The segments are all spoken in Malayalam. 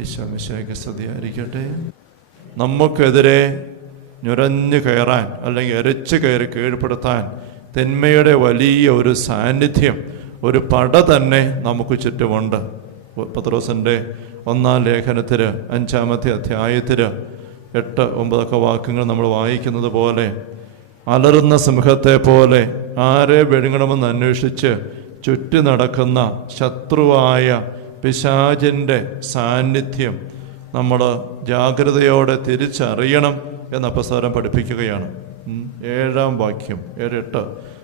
ഈശോമിശേഖ സ്തുതിയായിരിക്കട്ടെ. നമുക്കെതിരെ ഞുരഞ്ഞു കയറാൻ അല്ലെങ്കിൽ എരച്ചു കയറി കീഴ്പ്പെടുത്താൻ തിന്മയുടെ വലിയ ഒരു സാന്നിധ്യം ഒരു പട തന്നെ നമുക്ക് ചുറ്റുമുണ്ട്. പത്രോസിന്റെ ഒന്നാം ലേഖനത്തിൽ അഞ്ചാമത്തെ അധ്യായത്തിൽ എട്ട് ഒമ്പതൊക്കെ വാക്യങ്ങൾ നമ്മൾ വായിക്കുന്നത് പോലെ അലറുന്ന സിംഹത്തെ പോലെ ആരെ വിഴുങ്ങണമെന്ന് അന്വേഷിച്ച് ചുറ്റി നടക്കുന്ന ശത്രുവായ പിശാചിന്റെ സാന്നിധ്യം നമ്മൾ ജാഗ്രതയോടെ തിരിച്ചറിയണം എന്ന അപ്പസാരം പഠിപ്പിക്കുകയാണ്. ഏഴാം വാക്യം ഏഴ് എട്ട്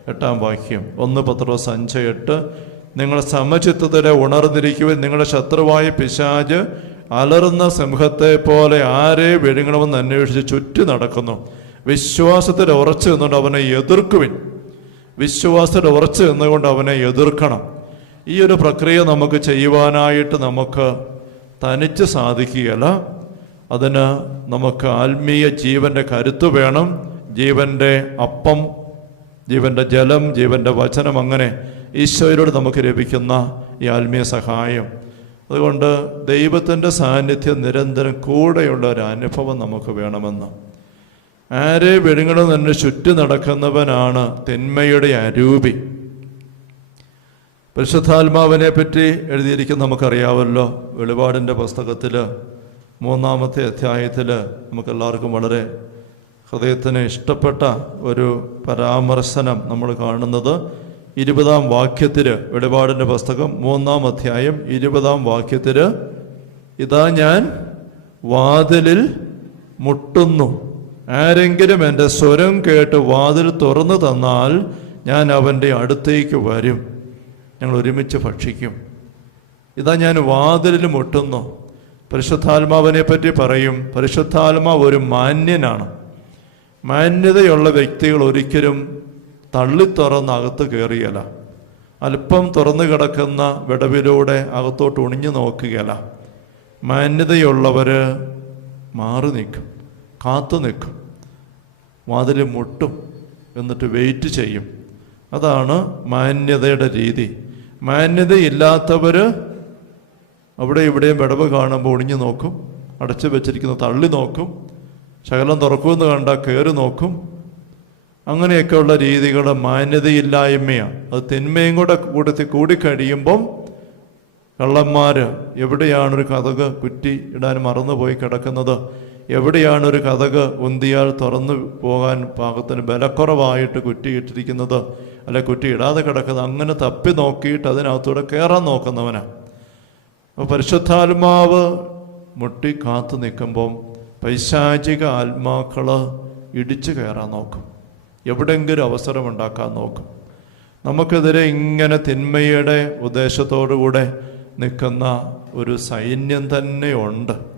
എട്ടാം വാക്യം. ഒന്ന് പത്രോസ് അഞ്ച് എട്ട്. നിങ്ങൾ സമചിത്തത്തിലെ ഉണർന്നിരിക്കുക നിങ്ങളുടെ ശത്രുവായ പിശാജ് അലറുന്ന സിംഹത്തെ പോലെ ആരെ വിഴുങ്ങണമെന്ന് അന്വേഷിച്ച് ചുറ്റി നടക്കുന്നു. വിശ്വാസത്തിൽ ഉറച്ചു നിന്നുകൊണ്ട് അവനെ എതിർക്കുവിൻ. വിശ്വാസത്തിൽ ഉറച്ചു നിന്നുകൊണ്ട് അവനെ എതിർക്കണം. ഈ ഒരു പ്രക്രിയ നമുക്ക് ചെയ്യുവാനായിട്ട് നമുക്ക് തനിച്ച് സാധിക്കുകയല്ല. അതിന് നമുക്ക് ആത്മീയ ജീവന്റെ കരുത്ത് വേണം. ജീവന്റെ അപ്പം ജീവന്റെ ജലം ജീവന്റെ വചനം അങ്ങനെ ഈശോയിലൂടെ നമുക്ക് ലഭിക്കുന്ന ഈ ആത്മീയ സഹായം. അതുകൊണ്ട് ദൈവത്തിന്റെ സാന്നിധ്യം നിരന്തരം കൂടെയുള്ള ഒരു അനുഭവം നമുക്ക് വേണമെന്ന്. ആരെ വെളുങ്ങളും തന്നെ ചുറ്റി നടക്കുന്നവനാണ് തിന്മയുടെ അരൂപി. പരിശുദ്ധാത്മാവിനെ പറ്റി എഴുതിയിരിക്കുന്ന നമുക്കറിയാമല്ലോ വെളിപാടിന്റെ പുസ്തകത്തിൽ മൂന്നാമത്തെ അധ്യായത്തിൽ നമുക്കെല്ലാവർക്കും വളരെ ഹൃദയത്തിന് ഇഷ്ടപ്പെട്ട ഒരു പരാമർശനം നമ്മൾ കാണുന്നത്. ഇരുപതാം വാക്യത്തിൽ വെളിപാടിന്റെ പുസ്തകം മൂന്നാം അധ്യായം ഇരുപതാം വാക്യത്തിൽ ഇതാ ഞാൻ വാതിലിൽ മുട്ടുന്നു. ആരെങ്കിലും എന്റെ സ്വരം കേട്ട് വാതിൽ തുറന്നു തന്നാൽ ഞാൻ അവന്റെ അടുത്തേക്ക് വരും. ഞങ്ങൾ ഒരുമിച്ച് ഭക്ഷിക്കും. ഇതാ ഞാൻ വാതിലിൽ മുട്ടുന്നു. പരിശുദ്ധാത്മാവിനെ പറ്റി പറയും പരിശുദ്ധാത്മാവ് ഒരു മാന്യനാണ്. മാന്യതയുള്ള വ്യക്തികൾ ഒരിക്കലും തള്ളിത്തുറന്ന് അകത്ത് കയറിയല്ല അല്പം തുറന്നു കിടക്കുന്ന വിടവിലൂടെ അകത്തോട്ട് ഉണിഞ്ഞു നോക്കുകയല്ല. മാന്യതയുള്ളവർ മാറി നിൽക്കും കാത്തു നിൽക്കും. വാതിൽ മുട്ടും എന്നിട്ട് വെയിറ്റ് ചെയ്യും. അതാണ് മാന്യതയുടെ രീതി. മാന്യതയില്ലാത്തവർ അവിടെ ഇവിടെയും വിടവ് കാണുമ്പോൾ ഒളിഞ്ഞു നോക്കും അടച്ചു വെച്ചിരിക്കുന്ന തള്ളി നോക്കും ശകലം തുറക്കുമെന്ന് കണ്ടാൽ കയറി നോക്കും. അങ്ങനെയൊക്കെയുള്ള രീതികൾ മാന്യതയില്ലായ്മയാണ് അത് തിന്മയും കൂടെ കൂടത്തി കൂടിക്കഴിയുമ്പം കള്ളന്മാർ എവിടെയാണ് ഒരു കഥക് കുറ്റി ഇടാൻ മറന്നുപോയി കിടക്കുന്നത്? എവിടെയാണ് ഒരു കഥക് ഉന്തിയാൽ തുറന്നു പോകാൻ പാകത്തിന് ബലക്കുറവായിട്ട് കുറ്റിയിട്ടിരിക്കുന്നത് അല്ലെ കുറ്റിയിടാതെ കിടക്കുന്നത് അങ്ങനെ തപ്പി നോക്കിയിട്ട് അതിനകത്തൂടെ കയറാൻ നോക്കുന്നവനാണ് അപ്പോൾ പരിശുദ്ധാത്മാവ് മുട്ടി കാത്തു നിൽക്കുമ്പം പൈശാചിക ആത്മാക്കൾ ഇടിച്ചു കയറാൻ നോക്കും. എവിടെങ്കിലും അവസരം ഉണ്ടാക്കാൻ നോക്കും. നമുക്കെതിരെ ഇങ്ങനെ തിന്മയുടെ ഉദ്ദേശത്തോടുകൂടെ നിൽക്കുന്ന ഒരു സൈന്യം തന്നെ ഉണ്ട്.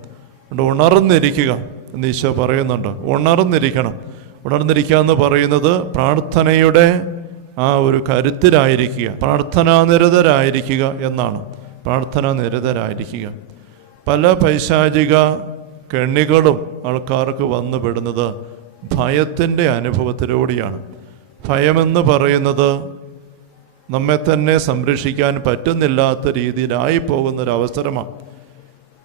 അതുകൊണ്ട് ഉണർന്നിരിക്കുക എന്ന് ഈശോ പറയുന്നുണ്ട്. ഉണർന്നിരിക്കണം. ഉണർന്നിരിക്കുക എന്ന് പറയുന്നത് പ്രാർത്ഥനയുടെ ആ ഒരു കരുത്തിലായിരിക്കുക. പ്രാർത്ഥനാനിരതരായിരിക്കുക എന്നാണ്. പ്രാർത്ഥനാനിരതരായിരിക്കുക. പല പൈശാചിക കെണികളും ആൾക്കാർക്ക് വന്നുപെടുന്നത് ഭയത്തിന്റെ അനുഭവത്തിലൂടെയാണ്. ഭയമെന്ന് പറയുന്നത് നമ്മെ തന്നെ സംരക്ഷിക്കാൻ പറ്റുന്നില്ലാത്ത രീതിയിലായി പോകുന്ന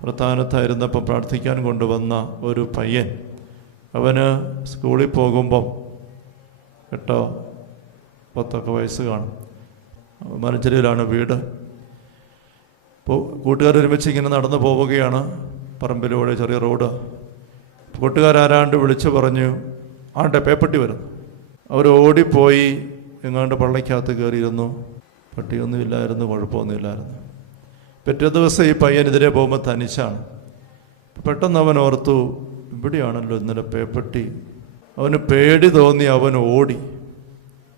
ഒരു പ്രധാനത്തായിരുന്നപ്പോൾ പ്രാർത്ഥിക്കാൻ കൊണ്ടുവന്ന ഒരു പയ്യൻ അവന് സ്കൂളിൽ പോകുമ്പം എട്ടോ പത്തൊക്കെ വയസ്സ് കാണും. മലഞ്ചേരിയിലാണ് വീട്. കൂട്ടുകാർ ഒരുമിച്ച് ഇങ്ങനെ നടന്നു പോവുകയാണ് പറമ്പിലൂടെ ചെറിയ റോഡ്. കൂട്ടുകാരാരാണ്ട് വിളിച്ചു പറഞ്ഞു ആണ്ടെ പേപ്പട്ടി വരുന്നു. അവർ ഓടിപ്പോയി എങ്ങാണ്ട് പള്ളിക്കകത്ത് കയറിയിരുന്നു. പട്ടിയൊന്നുമില്ലായിരുന്നു കുഴപ്പമൊന്നുമില്ലായിരുന്നു പിറ്റേ ദിവസം ഈ പയ്യനെതിരെ പോകുമ്പോൾ തനിച്ചാണ്. പെട്ടെന്ന് അവൻ ഓർത്തു ഇവിടെയാണല്ലോ ഇന്നലെ പേപ്പെട്ടി. അവന് പേടി തോന്നി അവൻ ഓടി.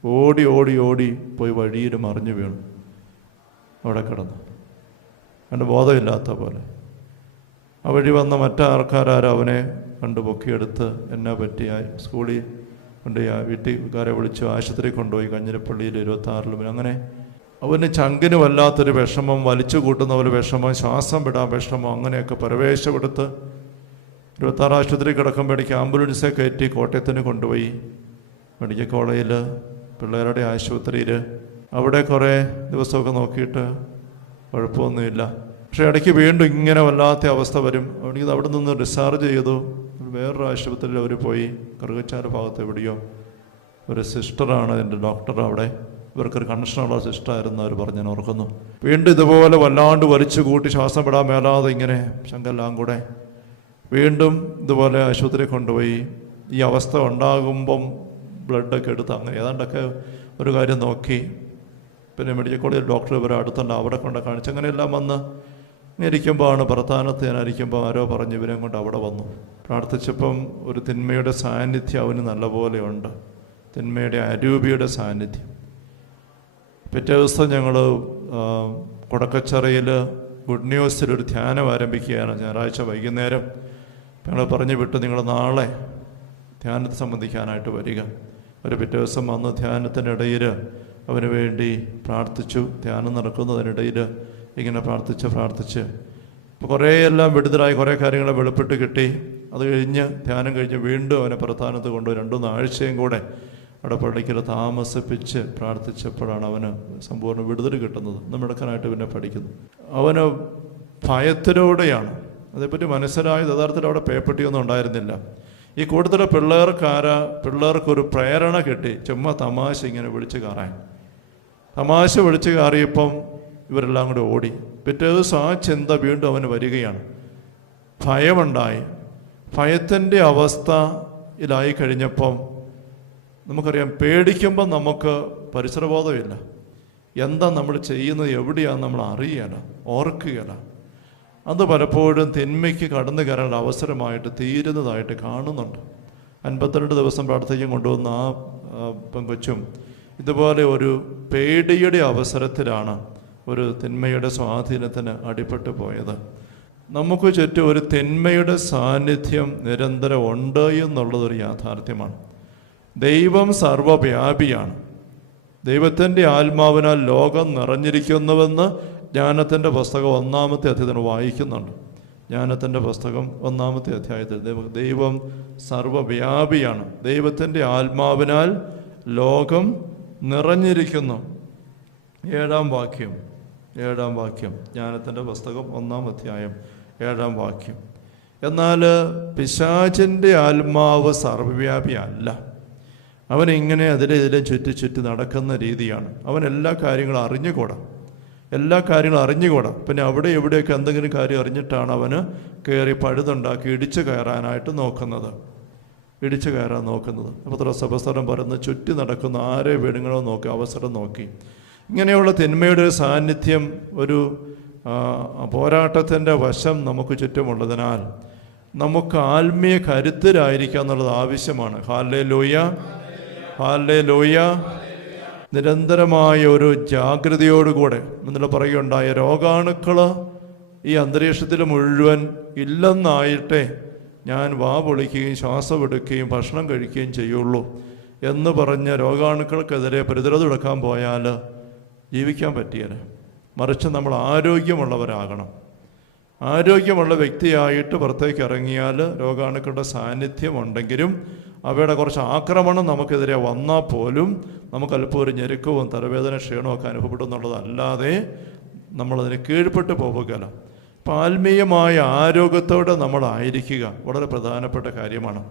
ഓടി ഓടി ഓടി പോയി വഴിയിൽ മറിഞ്ഞു വീണു. അവിടെ കിടന്നു. അവന്റെ ബോധമില്ലാത്ത പോലെ. ആ വഴി വന്ന മറ്റാൾക്കാരും അവനെ കണ്ടു പൊക്കിയെടുത്ത് എന്നാ പറ്റി സ്കൂളിൽ കൊണ്ടുപോയി വീട്ടുകാരെ വിളിച്ചു ആശുപത്രി കൊണ്ടുപോയി കഞ്ഞിരപ്പള്ളിയിൽ ഇരുപത്തി ആറിലും അങ്ങനെ അവന് ചങ്കിന് വല്ലാത്തൊരു വിഷമം വലിച്ചു കൂട്ടുന്ന ഒരു വിഷമം ശ്വാസം വിടാൻ വിഷമം അങ്ങനെയൊക്കെ പ്രവേശമെടുത്ത് ഇരുപത്താറ് ആശുപത്രി കിടക്കുമ്പോഴേക്ക് ആംബുലൻസെ കയറ്റി കോട്ടയത്തിന് കൊണ്ടുപോയി. മെഡിക്കൽ കോളേജിൽ പിള്ളേരുടെ ആശുപത്രിയിൽ അവിടെ കുറേ ദിവസമൊക്കെ നോക്കിയിട്ട് കുഴപ്പമൊന്നുമില്ല. പക്ഷേ ഇടയ്ക്ക് വീണ്ടും ഇങ്ങനെ വല്ലാത്ത അവസ്ഥ വരും. അവിടെ അവിടെ നിന്ന് ഡിസ്ചാർജ് ചെയ്തു. വേറൊരു ആശുപത്രിയിൽ അവർ പോയി. കറുകച്ചാർ ഭാഗത്ത് എവിടെയോ ഒരു സിസ്റ്ററാണ് എന്റെ ഡോക്ടർ അവിടെ. ഇവർക്കൊരു കണക്ഷനുള്ള സിസ്റ്ററായിരുന്നു അവർ പറഞ്ഞു ഞാൻ ഓർക്കുന്നു. വീണ്ടും ഇതുപോലെ വല്ലാണ്ട് വലിച്ചു കൂട്ടി ശ്വാസം വിടാൻ മേലാതെ ഇങ്ങനെ ശങ്കെല്ലാം കൂടെ വീണ്ടും ഇതുപോലെ ആശുപത്രി കൊണ്ടുപോയി. ഈ അവസ്ഥ ഉണ്ടാകുമ്പം ബ്ലഡൊക്കെ എടുത്ത് അങ്ങനെ ഏതാണ്ടൊക്കെ ഒരു കാര്യം നോക്കി. പിന്നെ മെഡിക്കൽ കോളേജിൽ ഡോക്ടർ ഇവരെ അടുത്തുണ്ട് അവിടെ കൊണ്ട് കാണിച്ച് അങ്ങനെയെല്ലാം വന്ന് ഇരിക്കുമ്പോഴാണ് ഞാൻ ഇരിക്കുമ്പോൾ ആരോ പറഞ്ഞ് ഇവരെയും കൊണ്ട് അവിടെ വന്നു. പ്രാർത്ഥിച്ചപ്പം ഒരു തിന്മയുടെ സാന്നിധ്യം അവന് നല്ലപോലെ ഉണ്ട്. തിന്മയുടെ അരൂപിയുടെ സാന്നിധ്യം. പിറ്റേ ദിവസം ഞങ്ങൾ കൊടക്കച്ചറയിൽ ഗുഡ് ന്യൂസിൽ ഒരു ധ്യാനം ആരംഭിക്കുകയാണ് ഞായറാഴ്ച വൈകുന്നേരം. ഞങ്ങൾ പറഞ്ഞു വിട്ട് നിങ്ങൾ നാളെ ധ്യാനത്തെ സംബന്ധിക്കാനായിട്ട് വരിക. ഒരു പിറ്റേ ദിവസം വന്ന് ധ്യാനത്തിനിടയിൽ അവന് വേണ്ടി പ്രാർത്ഥിച്ചു. ധ്യാനം നടക്കുന്നതിനിടയിൽ ഇങ്ങനെ പ്രാർത്ഥിച്ച് പ്രാർത്ഥിച്ച്. ഇപ്പോൾ കുറേയെല്ലാം വിടുതലായി കുറേ കാര്യങ്ങൾ വെളിപ്പെട്ട് കിട്ടി. അത് കഴിഞ്ഞ് ധ്യാനം കഴിഞ്ഞ് വീണ്ടും അവനെ പ്രധാനത്ത് കൊണ്ടുപോയി. രണ്ടു ആഴ്ചയും കൂടെ അവിടെ പള്ളിക്കൽ താമസിപ്പിച്ച് പ്രാർത്ഥിച്ചപ്പോഴാണ് അവന് സമ്പൂർണ വിടുതൽ കിട്ടുന്നത്. നമ്മടക്കാനായിട്ട് പിന്നെ പഠിക്കുന്നു. അവന് ഭയത്തിലൂടെയാണ്. അതേപ്പറ്റി മനസ്സിലായത് യഥാർത്ഥത്തിൽ അവിടെ പേപ്പട്ടിയൊന്നും ഉണ്ടായിരുന്നില്ല. ഈ കൂട്ടത്തിലെ പിള്ളേർക്കാര പിള്ളേർക്കൊരു പ്രേരണ കിട്ടി. ചുമ്മാ തമാശ ഇങ്ങനെ വിളിച്ചു കയറാൻ തമാശ വിളിച്ചു കയറിയപ്പം ഇവരെല്ലാം കൂടി ഓടി. പിറ്റേ ദിവസം ആ ചിന്ത വീണ്ടും അവന് വരികയാണ്. ഭയമുണ്ടായി. ഭയത്തിന്റെ അവസ്ഥയിലായി കഴിഞ്ഞപ്പം നമുക്കറിയാം പേടിക്കുമ്പോൾ നമുക്ക് പരിസരബോധമില്ല. എന്താ നമ്മൾ ചെയ്യുന്നത്? എവിടെയാണ് നമ്മൾ അറിയുകയില്ല ഓർക്കുകയില്ല അത് പലപ്പോഴും തിന്മയ്ക്ക് കടന്നു കയറാനുള്ള അവസരമായിട്ട് തീരുന്നതായിട്ട് കാണുന്നുണ്ട്. അൻപത്തിരണ്ട് ദിവസം പ്രാർത്ഥിക്കാൻ കൊണ്ടുവന്ന ആ പെങ്കൊച്ചും ഇതുപോലെ ഒരു പേടിയുടെ അവസരത്തിലാണ് ഒരു തിന്മയുടെ സ്വാധീനത്തിന് അടിപ്പെട്ടു പോയത്. നമുക്ക് ചുറ്റും ഒരു തിന്മയുടെ സാന്നിധ്യം നിരന്തരം ഉണ്ട് എന്നുള്ളതൊരു യാഥാർത്ഥ്യമാണ്. ദൈവം സർവവ്യാപിയാണ്. ദൈവത്തിന്റെ ആത്മാവിനാൽ ലോകം നിറഞ്ഞിരിക്കുന്നുവെന്ന് ജ്ഞാനത്തിന്റെ പുസ്തകം ഒന്നാമത്തെ അധ്യായത്തിൽ വായിക്കുന്നുണ്ട്. ജ്ഞാനത്തിന്റെ പുസ്തകം ഒന്നാമത്തെ അധ്യായത്തിൽ ദൈവ- സർവവ്യാപിയാണ്. ദൈവത്തിന്റെ ആത്മാവിനാൽ ലോകം നിറഞ്ഞിരിക്കുന്നു. ഏഴാം വാക്യം ഏഴാം വാക്യം ജ്ഞാനത്തിന്റെ പുസ്തകം ഒന്നാം അധ്യായം ഏഴാം വാക്യം. എന്നാൽ പിശാചിന്റെ ആത്മാവ് സർവവ്യാപിയല്ല അവൻ അതിലെതിരെ ചുറ്റി ചുറ്റി നടക്കുന്ന രീതിയാണ്. അവൻ എല്ലാ കാര്യങ്ങളും അറിഞ്ഞുകൂടാ. എല്ലാ കാര്യങ്ങളും അറിഞ്ഞുകൂടാ. പിന്നെ അവിടെ എവിടെയൊക്കെ എന്തെങ്കിലും കാര്യം അറിഞ്ഞിട്ടാണ് അവന് കയറി പഴുതുണ്ടാക്കി ഇടിച്ചു കയറാനായിട്ട് നോക്കുന്നത്. ഇടിച്ചു കയറാൻ നോക്കുന്നത്. അപ്പോൾ സഭസ്ഥലം പറയുന്ന ചുറ്റി നടക്കുന്ന ആരെ വീടുകളോ നോക്കി അവസരം നോക്കി. ഇങ്ങനെയുള്ള തിന്മയുടെ സാന്നിധ്യം ഒരു പോരാട്ടത്തിന്റെ വശം നമുക്ക് ചുറ്റുമുള്ളതിനാൽ നമുക്ക് ആത്മീയ കരുത്തരായിരിക്കുക എന്നുള്ളത് ആവശ്യമാണ്. ഹാലേ ലോയ ഹാലേ ലോയ നിരന്തരമായ ഒരു ജാഗ്രതയോടുകൂടെ എന്നുള്ള പറയുകയുണ്ടായ രോഗാണുക്കൾ ഈ അന്തരീക്ഷത്തിൽ മുഴുവൻ ഇല്ലെന്നായിട്ടെ ഞാൻ വാ പൊളിക്കുകയും ശ്വാസം എടുക്കുകയും ഭക്ഷണം കഴിക്കുകയും ചെയ്യുള്ളൂ എന്ന് പറഞ്ഞ രോഗാണുക്കൾക്കെതിരെ പ്രതിരോധം എടുക്കാൻ പോയാൽ ജീവിക്കാൻ പറ്റിയത് മറിച്ച് നമ്മൾ ആരോഗ്യമുള്ളവരാകണം. ആരോഗ്യമുള്ള വ്യക്തിയായിട്ട് പുറത്തേക്ക് ഇറങ്ങിയാൽ രോഗാണുക്കളുടെ സാന്നിധ്യം ഉണ്ടെങ്കിലും അവയുടെ കുറച്ച് ആക്രമണം നമുക്കെതിരെ വന്നാൽ പോലും നമുക്ക് അല്പം ഒരു ഞെരുക്കവും തലവേദന ക്ഷീണമൊക്കെ അനുഭവപ്പെടുന്നുള്ളതല്ലാതെ നമ്മളതിന് കീഴ്പ്പെട്ട് പോവുകയില്ല. അപ്പം ആത്മീയമായ ആരോഗ്യത്തോടെ നമ്മളായിരിക്കുക വളരെ പ്രധാനപ്പെട്ട കാര്യമാണ്.